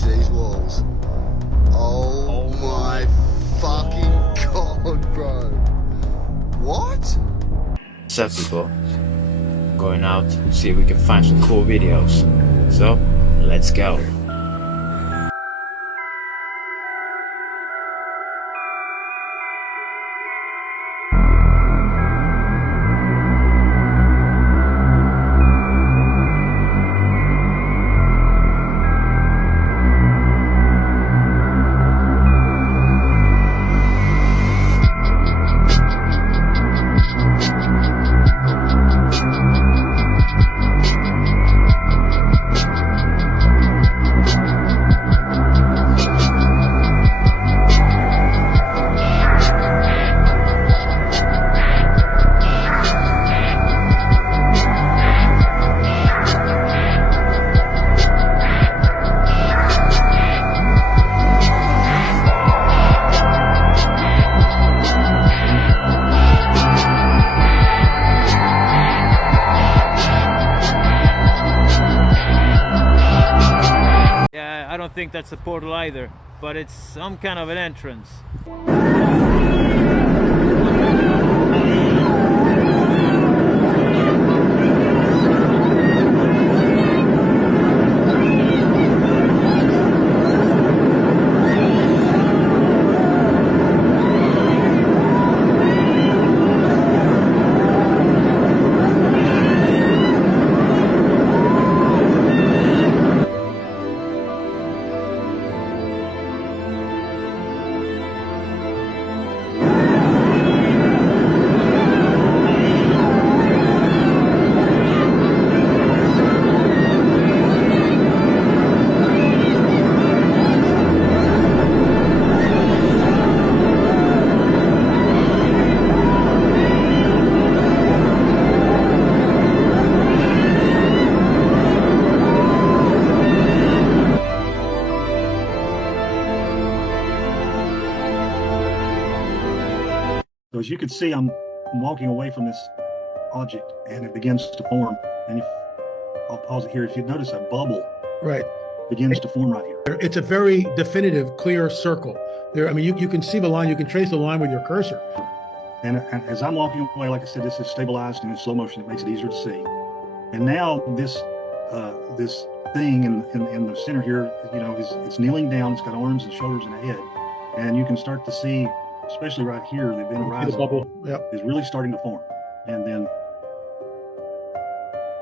to these walls. Oh my fucking god, bro. What? So people, going out, see if we can find some cool videos. So, let's go. I don't think that's a portal either, but it's some kind of an entrance. So as you can see, I'm walking away from this object and it begins to form. And if I'll pause it here, if you notice a bubble Right. begins to form right here. It's a very definitive, clear circle. There, I mean, you can see the line, you can trace the line with your cursor. And as I'm walking away, like I said, this is stabilized and in slow motion. It makes it easier to see. And now this this thing in the center here, you know, it's kneeling down. It's got arms and shoulders and a head. And you can start to see, especially right here, the event horizon The bubble, yep. is really starting to form. And then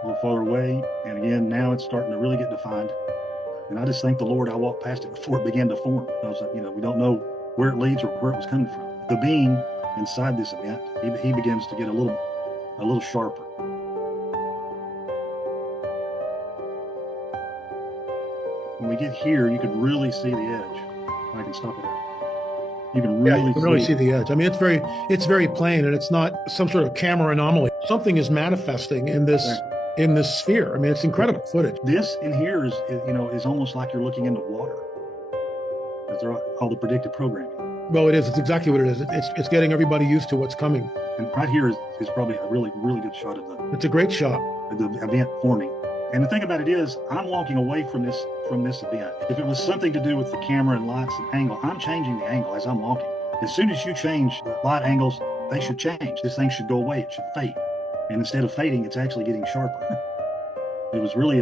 a little farther away, and again, now it's starting to really get defined. And I just thank the Lord I walked past it before it began to form. I was like, you know, we don't know where it leads or where it was coming from. The being inside this event, he begins to get a little sharper. When we get here, you can really see the edge. I can stop it out. You can really, You can really see the edge. I mean, it's very plain, and it's not some sort of camera anomaly. Something is manifesting in this sphere. I mean, it's incredible footage. This in here is you know, is almost like you're looking into water. That's all the predictive programming. Well, it is. It's exactly what it is. It's getting everybody used to what's coming. And right here is probably a really good shot of It's a great shot. the event forming. And the thing about it is, I'm walking away from this event. If it was something to do with the camera and lights and angle, I'm changing the angle as I'm walking. As soon as you change the light angles, they should change. This thing should go away. It should fade. And instead of fading, it's actually getting sharper. It was really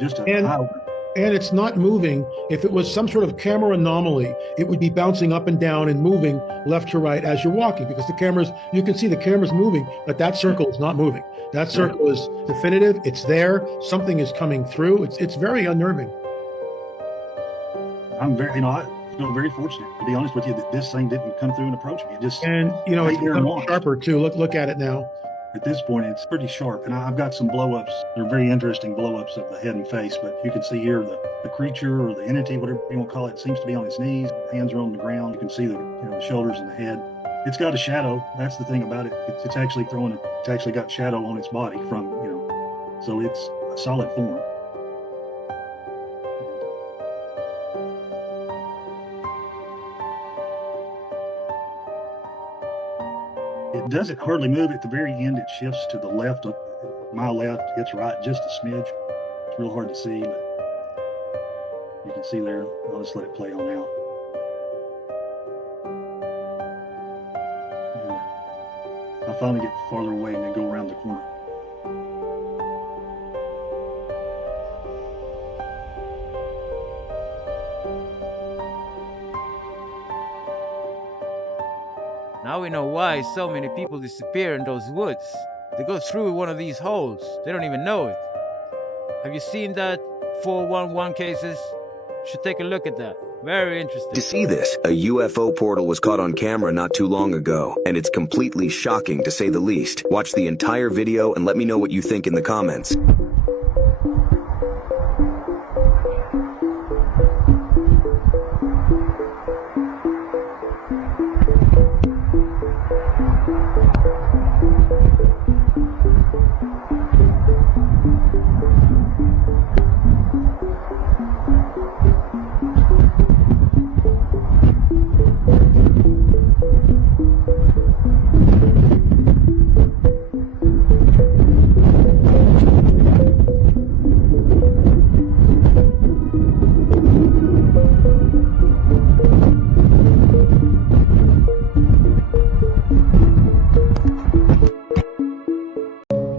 just a eye-opener. And it's not moving. If it was some sort of camera anomaly, it would be bouncing up and down and moving left to right as you're walking, because you can see the camera's moving, but that circle is not moving. That circle is definitive. It's there. Something is coming through. It's very unnerving. I'm I feel very fortunate, to be honest with you, that this thing didn't come through and approach me. It just it's becoming sharper too. Look at it now. At this point, it's pretty sharp, and I've got some blow-ups. They're very interesting blow-ups of the head and face, but you can see here the creature or the entity, whatever you want to call it, seems to be on its knees. Hands are on the ground. You can see the shoulders and the head. It's got a shadow. That's the thing about it. It's actually it's actually got shadow on its body so it's a solid form. It doesn't hardly move. At the very end, it shifts to the left, my left, its right, just a smidge. It's real hard to see, but You can see there. I'll just let it play on out. And I'll finally get farther away and then go around the corner. Now we know why so many people disappear in those woods. They go through one of these holes. They don't even know it. Have you seen that 411 cases? Should take a look at that. Very interesting. To see this, a UFO portal was caught on camera not too long ago, and it's completely shocking to say the least. Watch the entire video and let me know what you think in the comments.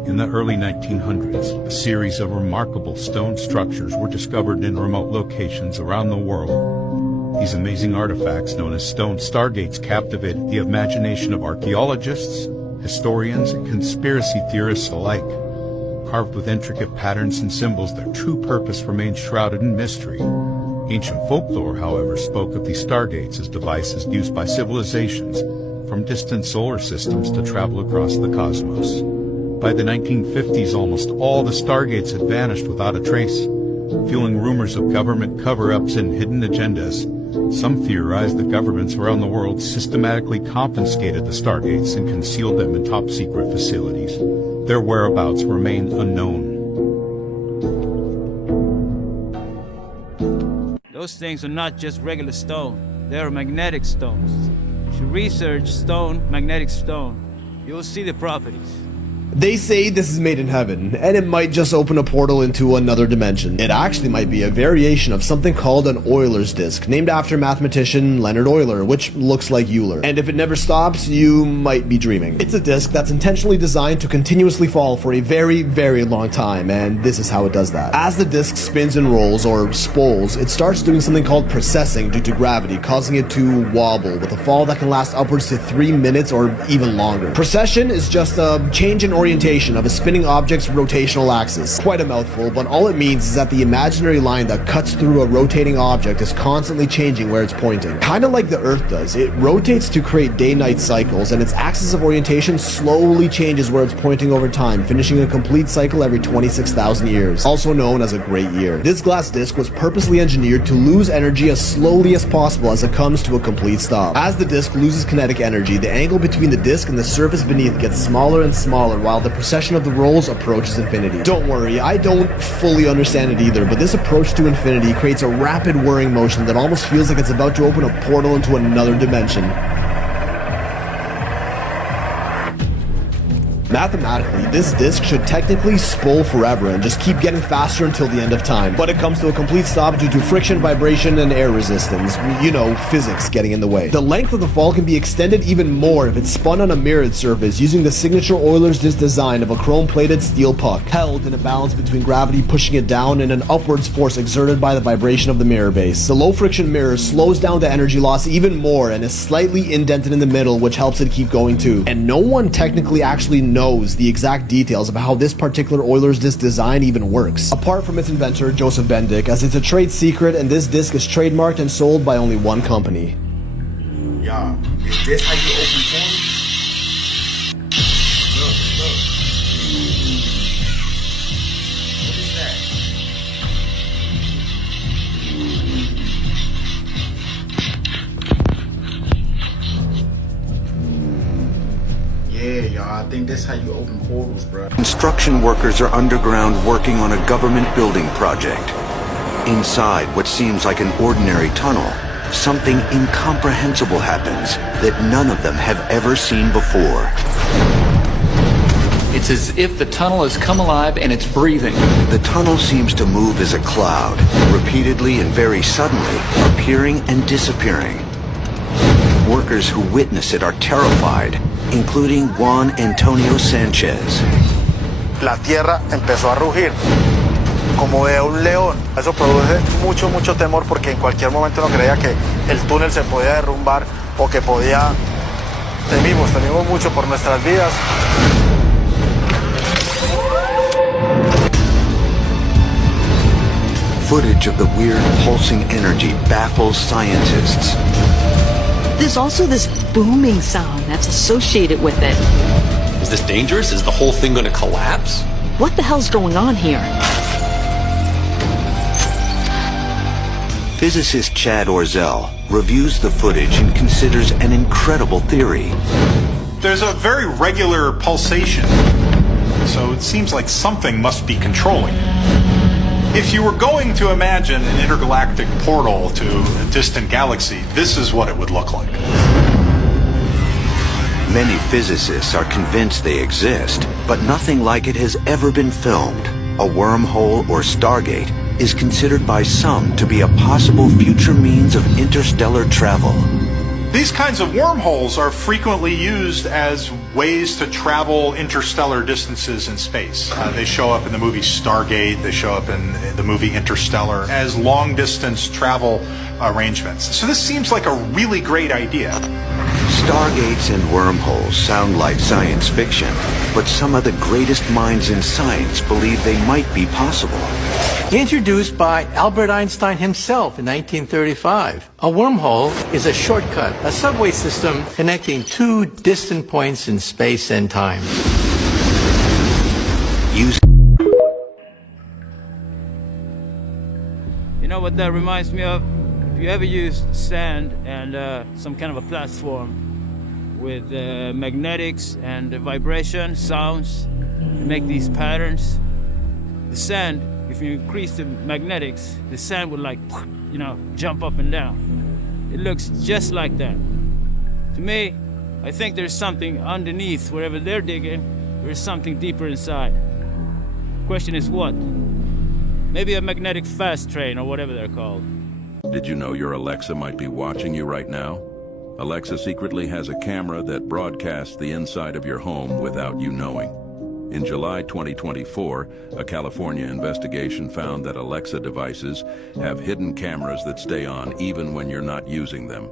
In the early 1900s, a series of remarkable stone structures were discovered in remote locations around the world. These amazing artifacts, known as stone stargates, captivated the imagination of archaeologists, historians, and conspiracy theorists alike. Carved with intricate patterns and symbols, their true purpose remains shrouded in mystery. Ancient folklore, however, spoke of these stargates as devices used by civilizations from distant solar systems to travel across the cosmos. By the 1950s, almost all the stargates had vanished without a trace, fueling rumors of government cover-ups and hidden agendas. Some theorize that governments around the world systematically confiscated the stargates and concealed them in top-secret facilities. Their whereabouts remain unknown. Those things are not just regular stone. They are magnetic stones. If you research stone, magnetic stone, you'll see the properties. They say this is made in heaven, and it might just open a portal into another dimension. It actually might be a variation of something called an Euler's disk, named after mathematician Leonard Euler, which looks like Euler. And if it never stops, you might be dreaming. It's a disk that's intentionally designed to continuously fall for a very, very long time, and this is how it does that. As the disk spins and rolls, or spoles, it starts doing something called precessing due to gravity, causing it to wobble, with a fall that can last upwards to 3 minutes or even longer. Precession is just a change in orientation of a spinning object's rotational axis. Quite a mouthful, but all it means is that the imaginary line that cuts through a rotating object is constantly changing where it's pointing. Kind of like the Earth does. It rotates to create day-night cycles, and its axis of orientation slowly changes where it's pointing over time, finishing a complete cycle every 26,000 years, also known as a great year. This glass disc was purposely engineered to lose energy as slowly as possible as it comes to a complete stop. As the disc loses kinetic energy, the angle between the disc and the surface beneath gets smaller and smaller, while the precession of the rolls approaches infinity. Don't worry, I don't fully understand it either, but this approach to infinity creates a rapid whirring motion that almost feels like it's about to open a portal into another dimension. Mathematically, this disc should technically spool forever and just keep getting faster until the end of time, but it comes to a complete stop due to friction, vibration, and air resistance. You know, physics getting in the way. The length of the fall can be extended even more if it's spun on a mirrored surface using the signature Euler's disc design of a chrome-plated steel puck, held in a balance between gravity pushing it down and an upwards force exerted by the vibration of the mirror base. The low-friction mirror slows down the energy loss even more and is slightly indented in the middle, which helps it keep going too. And no one technically actually knows the exact details about how this particular Euler's disc design even works, apart from its inventor, Joseph Bendick, as it's a trade secret and this disc is trademarked and sold by only one company. Y'all, is this how you open portals? Look. What is that? Yeah, y'all, I think that's how you open portals, bro. Construction workers are underground working on a government building project. Inside what seems like an ordinary tunnel, something incomprehensible happens that none of them have ever seen before. It's as if the tunnel has come alive and it's breathing. The tunnel seems to move as a cloud, repeatedly and very suddenly, appearing and disappearing. Workers who witness it are terrified, including Juan Antonio Sanchez. La tierra empezó a rugir como de un león. Eso produce mucho temor porque en cualquier momento uno creía que el túnel se podía derrumbar o que podía... Temimos mucho por nuestras vidas. Footage of the weird pulsing energy baffles scientists. There's also this booming sound that's associated with it. Is this dangerous? Is the whole thing going to collapse? What the hell's going on here? Physicist Chad Orzel reviews the footage and considers an incredible theory. There's a very regular pulsation, so it seems like something must be controlling it. If you were going to imagine an intergalactic portal to a distant galaxy, this is what it would look like. Many physicists are convinced they exist, but nothing like it has ever been filmed. A wormhole or Stargate is considered by some to be a possible future means of interstellar travel. These kinds of wormholes are frequently used as ways to travel interstellar distances in space. They show up in the movie Stargate, they show up in the movie Interstellar as long-distance travel arrangements. So this seems like a really great idea. Stargates and wormholes sound like science fiction, but some of the greatest minds in science believe they might be possible. Introduced by Albert Einstein himself in 1935. A wormhole is a shortcut, a subway system connecting two distant points in space and time. You know what that reminds me of? If you ever used sand and some kind of a platform with magnetics and vibration, sounds, to make these patterns, the sand, if you increase the magnetics, the sand would jump up and down. It looks just like that. To me, I think there's something underneath wherever they're digging. There's something deeper inside. Question is what? Maybe a magnetic fast train or whatever they're called. Did you know your Alexa might be watching you right now? Alexa secretly has a camera that broadcasts the inside of your home without you knowing. In July 2024, a California investigation found that Alexa devices have hidden cameras that stay on even when you're not using them.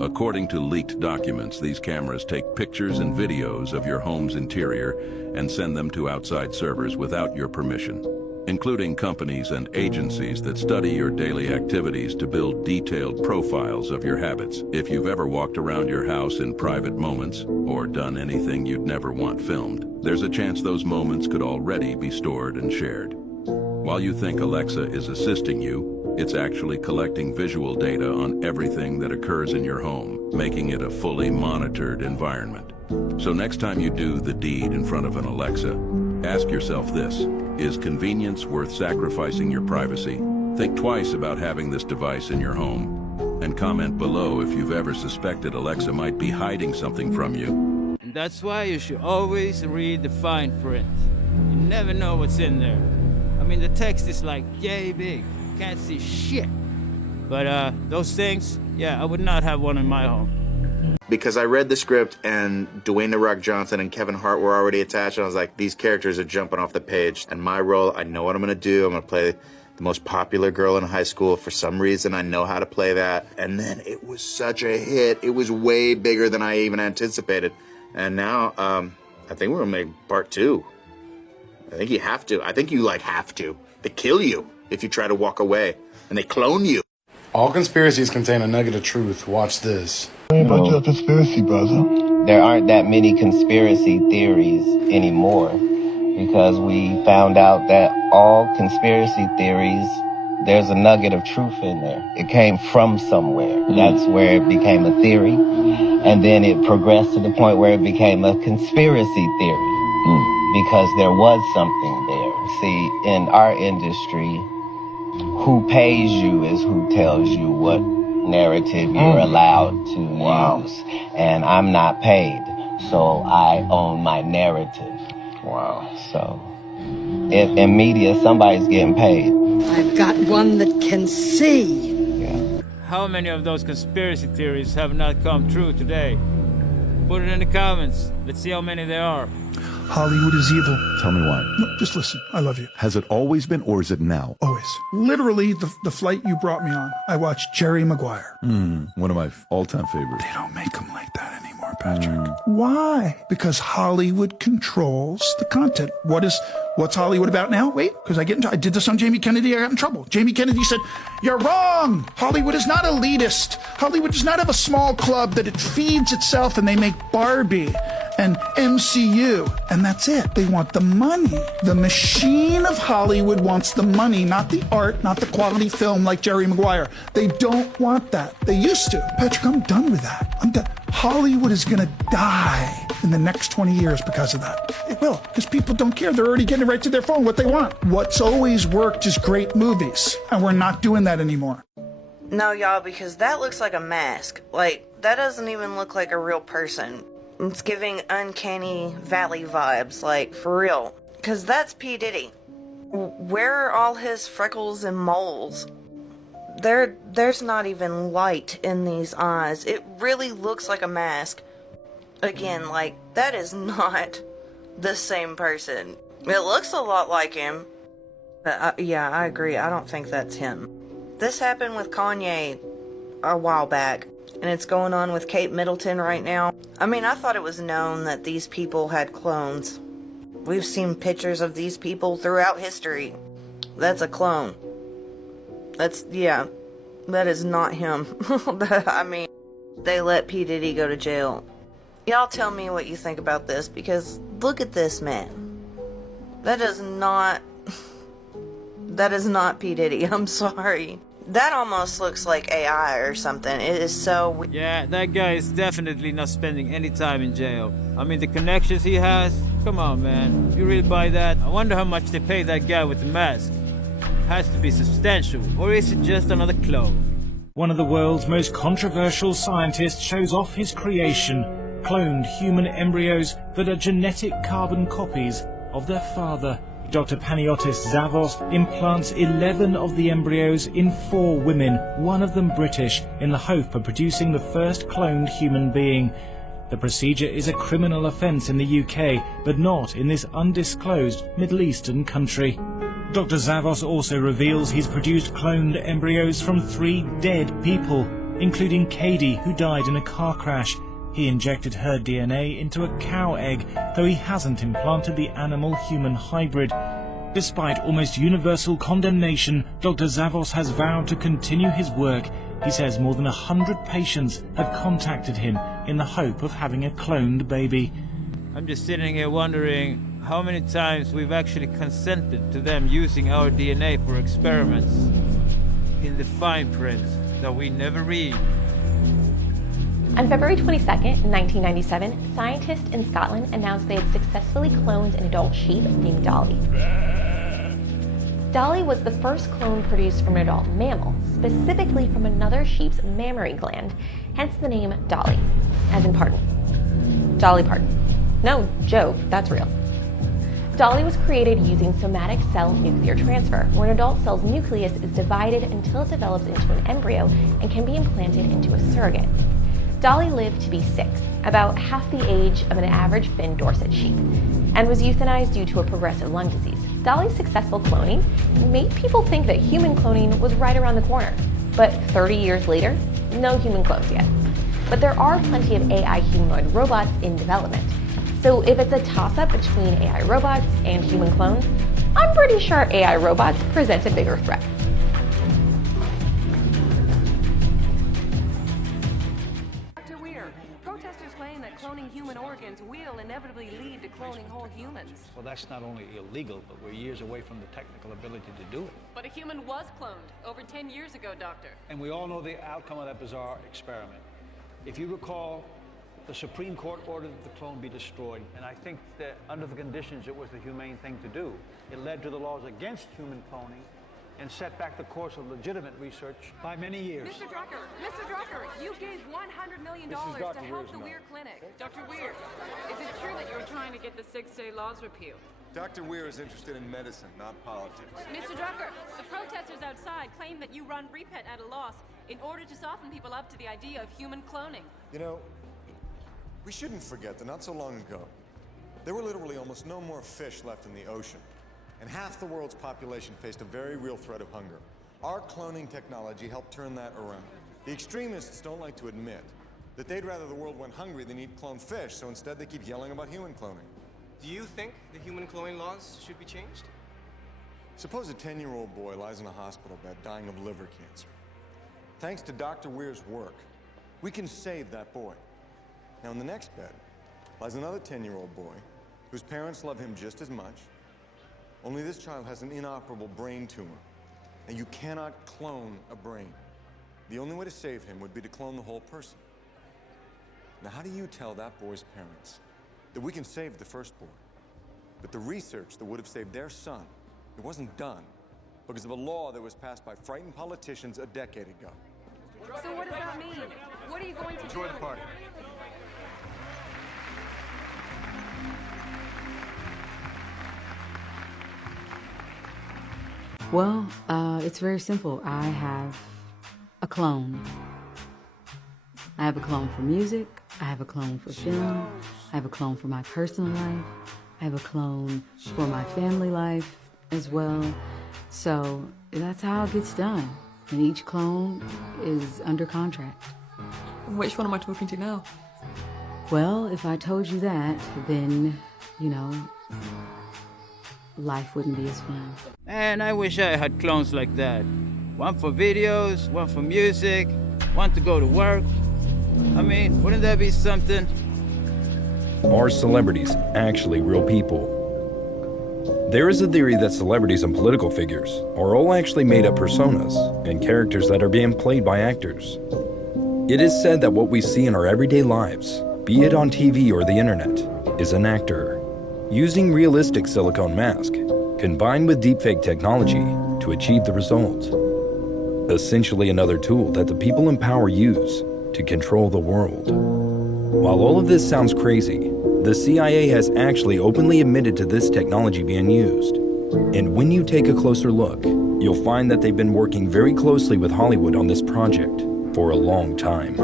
According to leaked documents, these cameras take pictures and videos of your home's interior and send them to outside servers without your permission, including companies and agencies that study your daily activities to build detailed profiles of your habits. If you've ever walked around your house in private moments or done anything you'd never want filmed, there's a chance those moments could already be stored and shared. While you think Alexa is assisting you, it's actually collecting visual data on everything that occurs in your home, making it a fully monitored environment. So next time you do the deed in front of an Alexa, ask yourself this: is convenience worth sacrificing your privacy? Think twice about having this device in your home. And comment below if you've ever suspected Alexa might be hiding something from you. And that's why you should always read the fine print. You never know what's in there. I mean, the text is like yay big. Can't see shit. But those things, yeah, I would not have one in my home. Because I read the script and Dwayne "The Rock" Johnson and Kevin Hart were already attached, and I was like, these characters are jumping off the page. And my role, I know what I'm gonna do. I'm gonna play the most popular girl in high school. For some reason, I know how to play that. And then it was such a hit. It was way bigger than I even anticipated. And now, I think we're gonna make part 2. I think you have to. I think you have to. They kill you if you try to walk away, and they clone you. All conspiracies contain a nugget of truth. Watch this. About your conspiracy, brother. There aren't that many conspiracy theories anymore because we found out that all conspiracy theories, there's a nugget of truth in there. It came from somewhere. That's where it became a theory. And then it progressed to the point where it became a conspiracy theory because there was something there. See, in our industry, who pays you is who tells you what narrative you're allowed to use. And I'm not paid, so I own my narrative. Wow. So, in media, somebody's getting paid. I've got one that can see. How many of those conspiracy theories have not come true today? Put it in the comments. Let's see how many there are. Hollywood is evil. Tell me why. No, just listen. I love you. Has it always been, or is it now? Always. Literally, the flight you brought me on, I watched Jerry Maguire. One of my all-time favorites. They don't make them like that anymore, Patrick. Why? Because Hollywood controls the content. What's Hollywood about now? Wait, because I did this on Jamie Kennedy, I got in trouble. Jamie Kennedy said, "You're wrong. Hollywood is not elitist. Hollywood does not have a small club that it feeds itself and they make Barbie and MCU, and that's it. They want the money. The machine of Hollywood wants the money, not the art, not the quality film like Jerry Maguire. They don't want that. They used to. Patrick, I'm done with that. I'm done. Hollywood is gonna die in the next 20 years because of that. It will, because people don't care. They're already getting it right to their phone, what they want. What's always worked is great movies, and we're not doing that anymore. No, y'all, because that looks like a mask. Like, that doesn't even look like a real person. It's giving uncanny valley vibes, like, for real. Because that's P. Diddy. Where are all his freckles and moles? There's not even light in these eyes. It really looks like a mask. Again, like, that is not the same person. It looks a lot like him. But yeah, I agree. I don't think that's him. This happened with Kanye a while back. And it's going on with Kate Middleton right now. I mean, I thought it was known that these people had clones. We've seen pictures of these people throughout history. That's a clone. That is not him. I mean, they let P. Diddy go to jail. Y'all tell me what you think about this, because look at this man. That is not P. Diddy. I'm sorry. That almost looks like AI or something. It is so weird. Yeah, that guy is definitely not spending any time in jail. I mean, the connections he has, come on, man. You really buy that? I wonder how much they pay that guy with the mask. Has to be substantial, or is it just another clone? One of the world's most controversial scientists shows off his creation, cloned human embryos that are genetic carbon copies of their father. Dr. Panagiotis Zavos implants 11 of the embryos in 4 women, one of them British, in the hope of producing the first cloned human being. The procedure is a criminal offence in the UK, but not in this undisclosed Middle Eastern country. Dr. Zavos also reveals he's produced cloned embryos from 3 dead people, including Katie, who died in a car crash. He injected her DNA into a cow egg, though he hasn't implanted the animal-human hybrid. Despite almost universal condemnation, Dr. Zavos has vowed to continue his work. He says more than 100 patients have contacted him in the hope of having a cloned baby. I'm just sitting here wondering how many times we've actually consented to them using our DNA for experiments in the fine print that we never read. On February 22nd, 1997, scientists in Scotland announced they had successfully cloned an adult sheep named Dolly. Dolly was the first clone produced from an adult mammal, specifically from another sheep's mammary gland, hence the name Dolly, as in pardon. Dolly Parton. No, joke, that's real. Dolly was created using somatic cell nuclear transfer, where an adult cell's nucleus is divided until it develops into an embryo and can be implanted into a surrogate. Dolly lived to be 6, about half the age of an average Finn Dorset sheep, and was euthanized due to a progressive lung disease. Dolly's successful cloning made people think that human cloning was right around the corner, but 30 years later, no human clones yet. But there are plenty of AI humanoid robots in development, so if it's a toss-up between AI robots and human clones, I'm pretty sure AI robots present a bigger threat. Well, that's not only illegal, but we're years away from the technical ability to do it. But a human was cloned over 10 years ago, Doctor. And we all know the outcome of that bizarre experiment. If you recall, the Supreme Court ordered that the clone be destroyed, and I think that under the conditions, it was the humane thing to do. It led to the laws against human cloning, and set back the course of legitimate research by many years. Mr. Drucker, you gave $100 million to help the Weir Clinic. Dr. Weir, is it true that you're trying to get the 6-day laws repealed? Dr. Weir is interested in medicine, not politics. Mr. Drucker, the protesters outside claim that you run Repet at a loss in order to soften people up to the idea of human cloning. You know, we shouldn't forget that not so long ago, there were literally almost no more fish left in the ocean, and half the world's population faced a very real threat of hunger. Our cloning technology helped turn that around. The extremists don't like to admit that they'd rather the world went hungry than eat cloned fish, so instead they keep yelling about human cloning. Do you think the human cloning laws should be changed? Suppose a 10-year-old boy lies in a hospital bed dying of liver cancer. Thanks to Dr. Weir's work, we can save that boy. Now in the next bed lies another 10-year-old boy whose parents love him just as much, only this child has an inoperable brain tumor. And you cannot clone a brain. The only way to save him would be to clone the whole person. Now how do you tell that boy's parents that we can save the firstborn, but the research that would have saved their son, it wasn't done because of a law that was passed by frightened politicians a decade ago? So what does that mean? What are you going to do? Enjoy the party. Well, it's very simple. I have a clone. I have a clone for music. I have a clone for film. I have a clone for my personal life. I have a clone for my family life as well. So that's how it gets done. And each clone is under contract. Which one am I talking to now? Well, if I told you that, then, you know, life wouldn't be as fun. And I wish I had clones like that. One for videos, one for music, one to go to work. I mean, wouldn't that be something? Are celebrities actually real people? There is a theory that celebrities and political figures are all actually made-up personas and characters that are being played by actors. It is said that what we see in our everyday lives, be it on TV or the internet, is an actor using realistic silicone mask combined with deepfake technology to achieve the result. Essentially another tool that the people in power use to control the world. While all of this sounds crazy, the CIA has actually openly admitted to this technology being used. And when you take a closer look, you'll find that they've been working very closely with Hollywood on this project for a long time.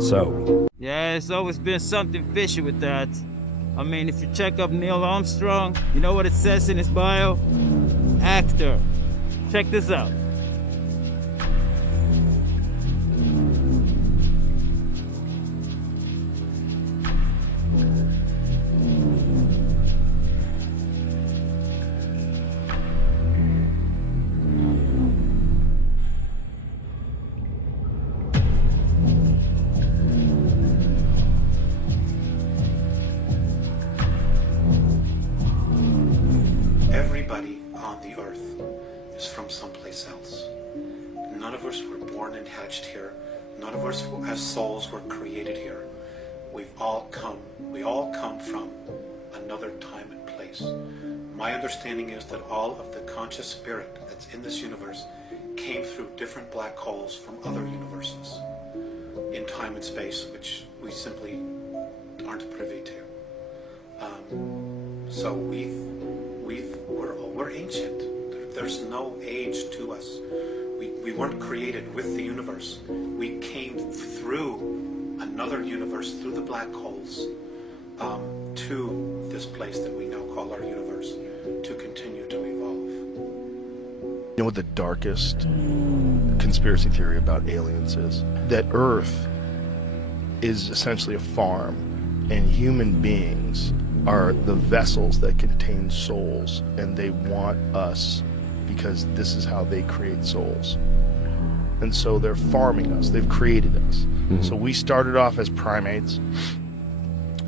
So, yeah, it's always been something fishy with that. I mean, if you check up Neil Armstrong, you know what it says in his bio? Actor. Check this out. Everybody on the earth is from someplace else. None of us were born and hatched here. None of us as souls were created here. We all come from another time and place. My understanding is that all of the conscious spirit that's in this universe came through different black holes from other universes in time and space, which we simply aren't privy to. So we're ancient. There's no age to us. We weren't created with the universe. We came through another universe, through the black holes, to this place that we now call our universe, to continue to evolve. You know what the darkest conspiracy theory about aliens is? That Earth is essentially a farm, and human beings are the vessels that contain souls, and they want us because this is how they create souls. And so they're farming us. They've created us. Mm-hmm. So we started off as primates,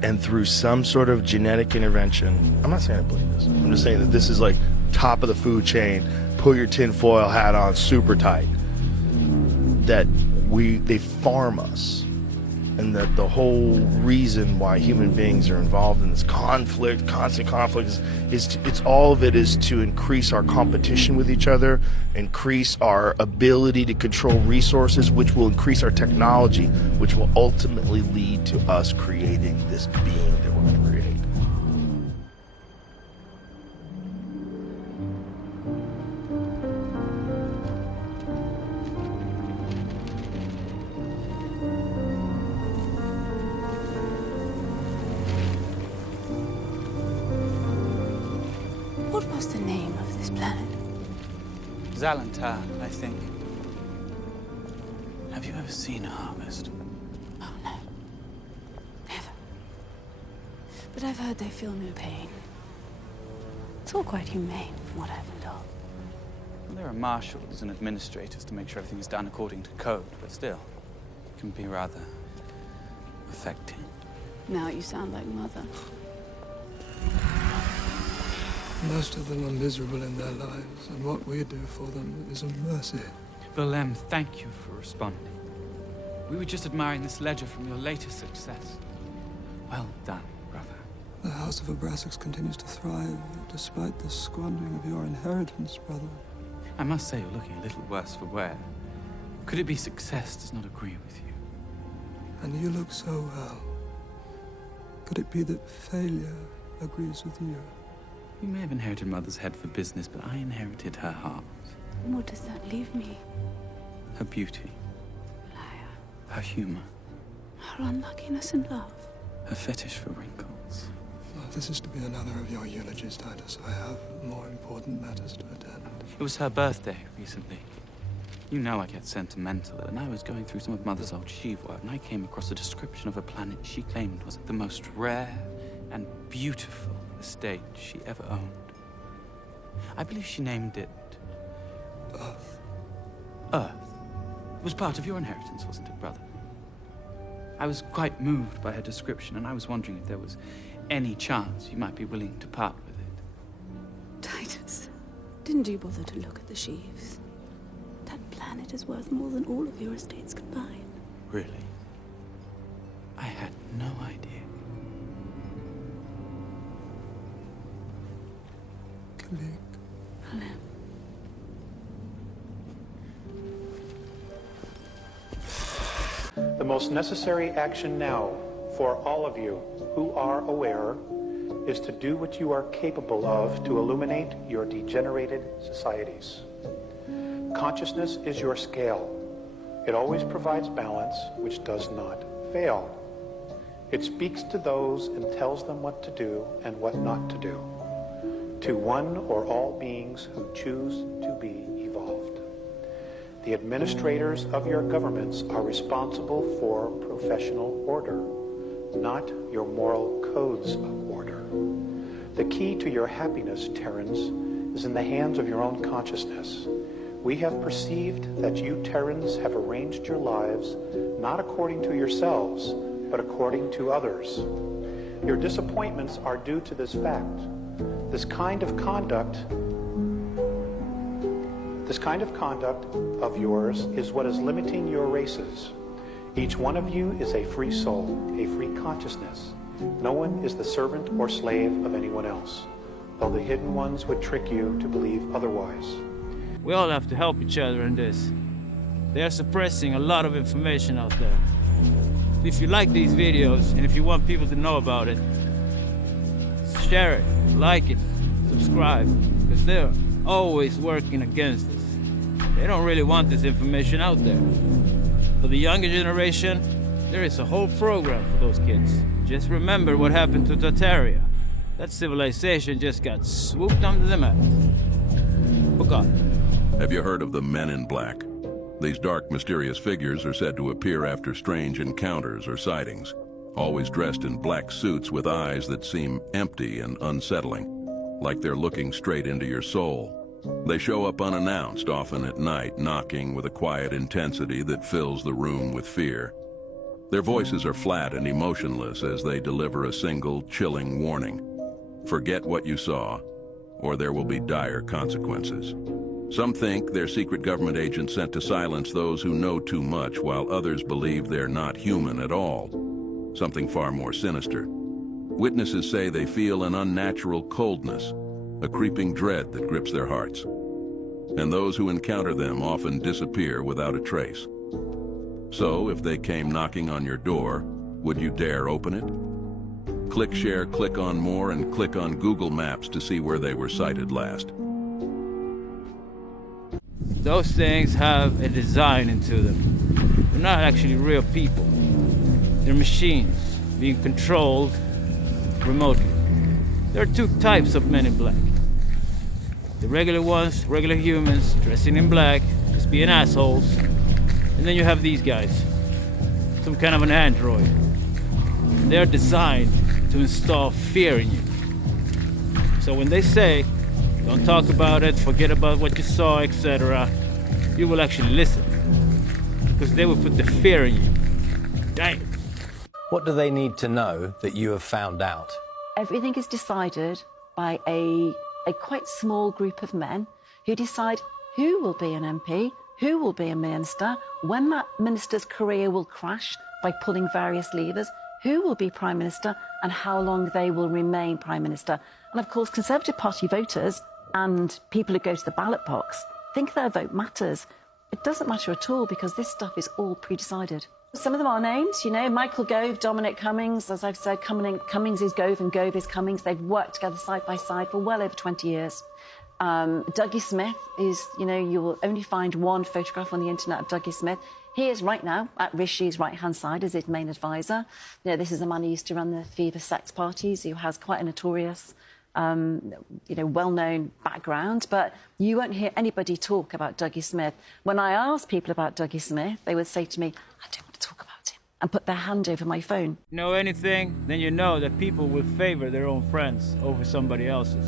and through some sort of genetic intervention, I'm not saying I believe this, I'm just saying that this is like top of the food chain, put your tinfoil hat on super tight, that they farm us and that the whole reason why human beings are involved in this conflict, constant conflict, it's all of it is to increase our competition with each other, increase our ability to control resources, which will increase our technology, which will ultimately lead to us creating this being that we're going to create. What was the name of this planet? Zalanta, I think. Have you ever seen a harvest? Oh, no. Never. But I've heard they feel no pain. It's all quite humane, from what I've been told. Well, there are marshals and administrators to make sure everything is done according to code, but still, it can be rather affecting. Now you sound like Mother. Most of them are miserable in their lives, and what we do for them is a mercy. Belem, thank you for responding. We were just admiring this ledger from your latest success. Well done, brother. The House of Abraxas continues to thrive, despite the squandering of your inheritance, brother. I must say you're looking a little worse for wear. Could it be success does not agree with you? And you look so well. Could it be that failure agrees with you? You may have inherited Mother's head for business, but I inherited her heart. And what does that leave me? Her beauty. Her humor. Her unluckiness in love. Her fetish for wrinkles. Well, if this is to be another of your eulogies, Titus, I have more important matters to attend. It was her birthday recently. You know I get sentimental, and I was going through some of Mother's old sheave work, and I came across a description of a planet she claimed was the most rare and beautiful estate she ever owned. I believe she named it Earth. Earth. It was part of your inheritance, wasn't it, brother? I was quite moved by her description, and I was wondering if there was any chance you might be willing to part with it. Titus, didn't you bother to look at the sheaves? That planet is worth more than all of your estates combined. Really? I had no idea. The most necessary action now for all of you who are aware is to do what you are capable of to illuminate your degenerated societies. Consciousness is your scale. It always provides balance, which does not fail. It speaks to those and tells them what to do and what not to do, to one or all beings who choose to be evolved. The administrators of your governments are responsible for professional order, not your moral codes of order. The key to your happiness, Terrans, is in the hands of your own consciousness. We have perceived that you Terrans have arranged your lives not according to yourselves, but according to others. Your disappointments are due to this fact. This kind of conduct of yours is what is limiting your races. Each one of you is a free soul, a free consciousness. No one is the servant or slave of anyone else, though the hidden ones would trick you to believe otherwise. We all have to help each other in this. They're suppressing a lot of information out there. If you like these videos, and if you want people to know about it, share it, like it, subscribe, because they're always working against us. They don't really want this information out there. For the younger generation, there is a whole program for those kids. Just remember what happened to Tartaria. That civilization just got swooped under the map. Forgotten. Have you heard of the Men in Black? These dark, mysterious figures are said to appear after strange encounters or sightings, always dressed in black suits with eyes that seem empty and unsettling, like they're looking straight into your soul. They show up unannounced, often at night, knocking with a quiet intensity that fills the room with fear. Their voices are flat and emotionless as they deliver a single, chilling warning. Forget what you saw, or there will be dire consequences. Some think they're secret government agents sent to silence those who know too much, while others believe they're not human at all. Something far more sinister. Witnesses say they feel an unnatural coldness, a creeping dread that grips their hearts. And those who encounter them often disappear without a trace. So, if they came knocking on your door, would you dare open it? Click share, click on more, and click on Google Maps to see where they were sighted last. Those things have a design into them. They're not actually real people. They're machines being controlled remotely. There are two types of men in black. The regular ones, regular humans, dressing in black, just being assholes. And then you have these guys, some kind of an android. They're designed to install fear in you. So when they say, don't talk about it, forget about what you saw, etc., you will actually listen. Because they will put the fear in you. Damn. What do they need to know that you have found out? Everything is decided by a quite small group of men who decide who will be an MP, who will be a minister, when that minister's career will crash by pulling various levers, who will be Prime Minister, and how long they will remain Prime Minister. And of course, Conservative Party voters and people who go to the ballot box think their vote matters. It doesn't matter at all because this stuff is all pre-decided. Some of them are names, you know, Michael Gove, Dominic Cummings. As I've said, Cummings is Gove and Gove is Cummings. They've worked together side by side for well over 20 years. Dougie Smith is, you know, you will only find one photograph on the internet of Dougie Smith. He is right now at Rishi's right-hand side as his main advisor. You know, this is a man who used to run the Fever sex parties, who has quite a notorious, you know, well-known background. But you won't hear anybody talk about Dougie Smith. When I ask people about Dougie Smith, they would say to me, I don't want to talk about him, and put their hand over my phone. Know anything, then you know that people will favor their own friends over somebody else's.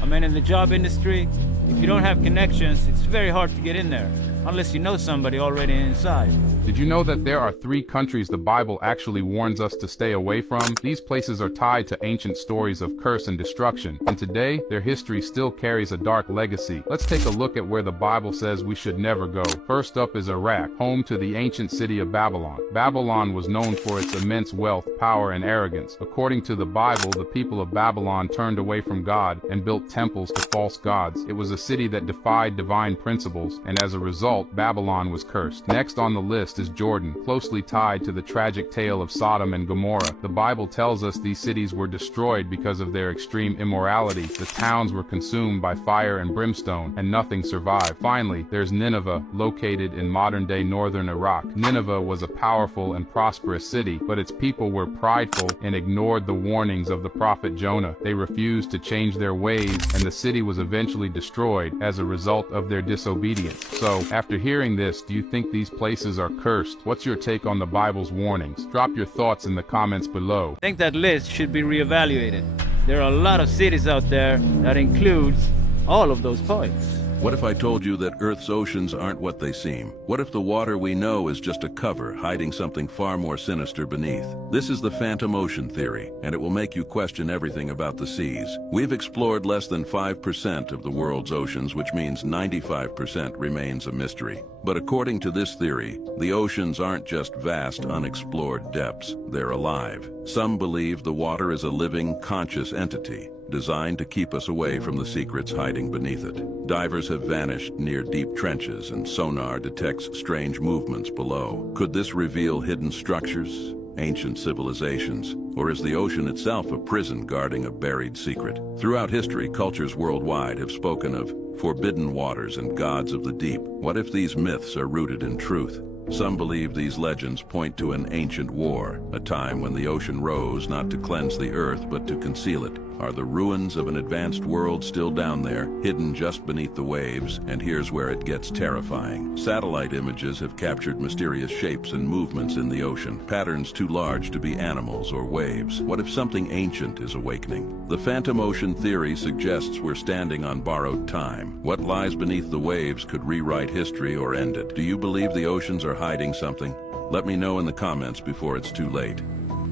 I mean, in the job industry, if you don't have connections, it's very hard to get in there, unless you know somebody already inside. Did you know that there are 3 countries the Bible actually warns us to stay away from? These places are tied to ancient stories of curse and destruction, and today, their history still carries a dark legacy. Let's take a look at where the Bible says we should never go. First up is Iraq, home to the ancient city of Babylon. Babylon was known for its immense wealth, power, and arrogance. According to the Bible, the people of Babylon turned away from God and built temples to false gods. It was a city that defied divine principles, and as a result, Babylon was cursed. Next on the list is Jordan, closely tied to the tragic tale of Sodom and Gomorrah. The Bible tells us these cities were destroyed because of their extreme immorality. The towns were consumed by fire and brimstone, and nothing survived. Finally, there's Nineveh, located in modern-day northern Iraq. Nineveh was a powerful and prosperous city, but its people were prideful and ignored the warnings of the prophet Jonah. They refused to change their ways, and the city was eventually destroyed as a result of their disobedience. So, after hearing this, do you think these places are cursed? What's your take on the Bible's warnings? Drop your thoughts in the comments below. I think that list should be reevaluated. There are a lot of cities out there that includes all of those points. What if I told you that Earth's oceans aren't what they seem? What if the water we know is just a cover hiding something far more sinister beneath? This is the phantom ocean theory, and it will make you question everything about the seas. We've explored less than 5% of the world's oceans, which means 95% remains a mystery. But according to this theory, the oceans aren't just vast, unexplored depths. They're alive. Some believe the water is a living, conscious entity, designed to keep us away from the secrets hiding beneath it. Divers have vanished near deep trenches, and sonar detects strange movements below. Could this reveal hidden structures, ancient civilizations, or is the ocean itself a prison guarding a buried secret? Throughout history, cultures worldwide have spoken of forbidden waters and gods of the deep. What if these myths are rooted in truth? Some believe these legends point to an ancient war, a time when the ocean rose not to cleanse the earth but to conceal it. Are the ruins of an advanced world still down there, hidden just beneath the waves? And here's where it gets terrifying. Satellite images have captured mysterious shapes and movements in the ocean, patterns too large to be animals or waves. What if something ancient is awakening? The phantom ocean theory suggests we're standing on borrowed time. What lies beneath the waves could rewrite history or end it. Do you believe the oceans are hiding something? Let me know in the comments before it's too late.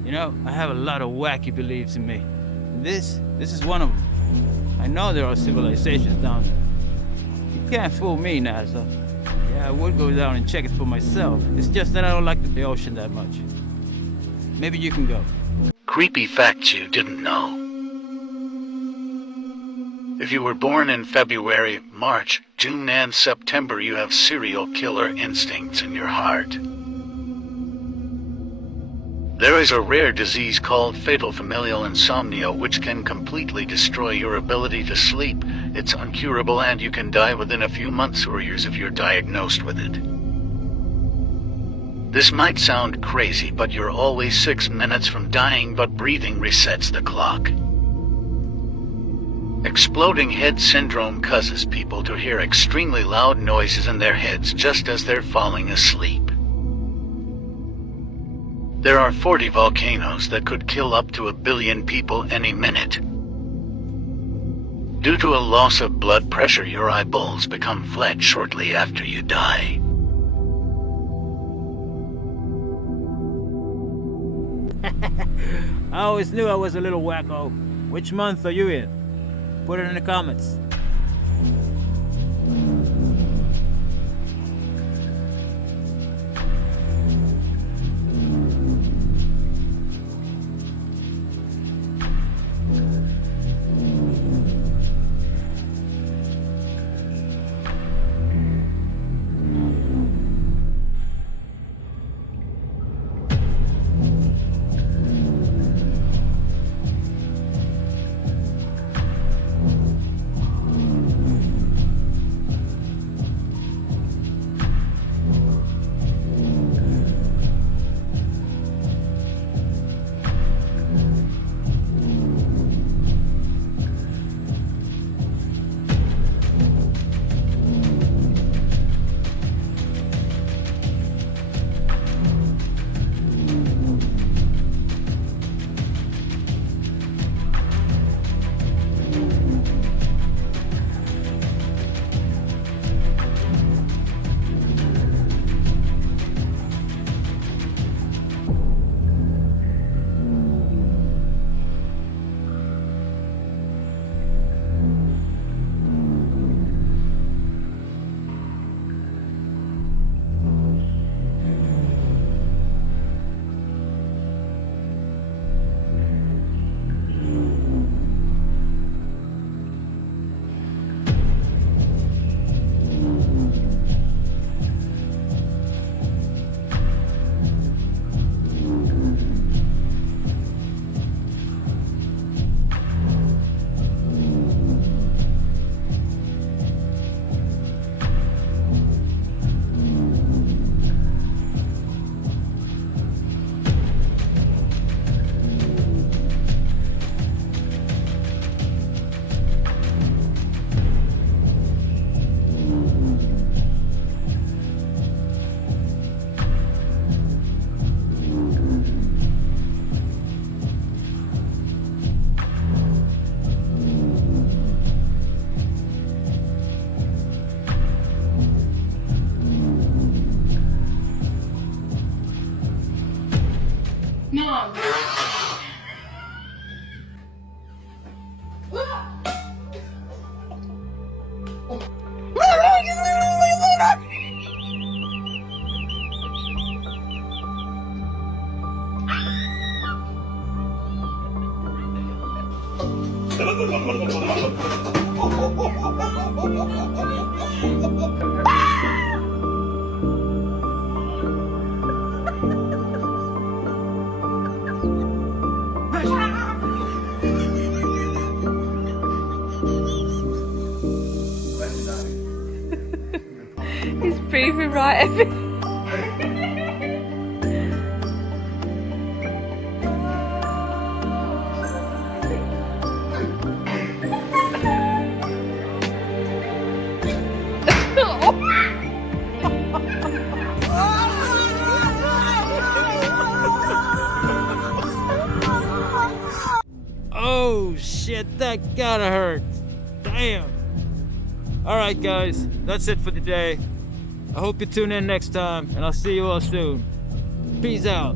You know, I have a lot of wacky beliefs in me. This is one of them. I know there are civilizations down there. can't fool me, NASA. Yeah, I would go down and check it for myself. It's just that I don't like the ocean that much. Maybe you can go. Creepy facts you didn't know. If you were born in February, March, June, and September, you have serial killer instincts in your heart. There is a rare disease called fatal familial insomnia which can completely destroy your ability to sleep. It's incurable and you can die within a few months or years if you're diagnosed with it. This might sound crazy, but you're always 6 minutes from dying, but breathing resets the clock. Exploding head syndrome causes people to hear extremely loud noises in their heads just as they're falling asleep. There are 40 volcanoes that could kill up to 1 billion people any minute. Due to a loss of blood pressure, your eyeballs become flat shortly after you die. I always knew I was a little wacko. Which month are you in? Put it in the comments. Mom! He's breathing right at me. Oh shit, that gotta hurt. Damn. Alright guys, that's it for today. I hope you tune in next time, and I'll see you all soon. Peace out.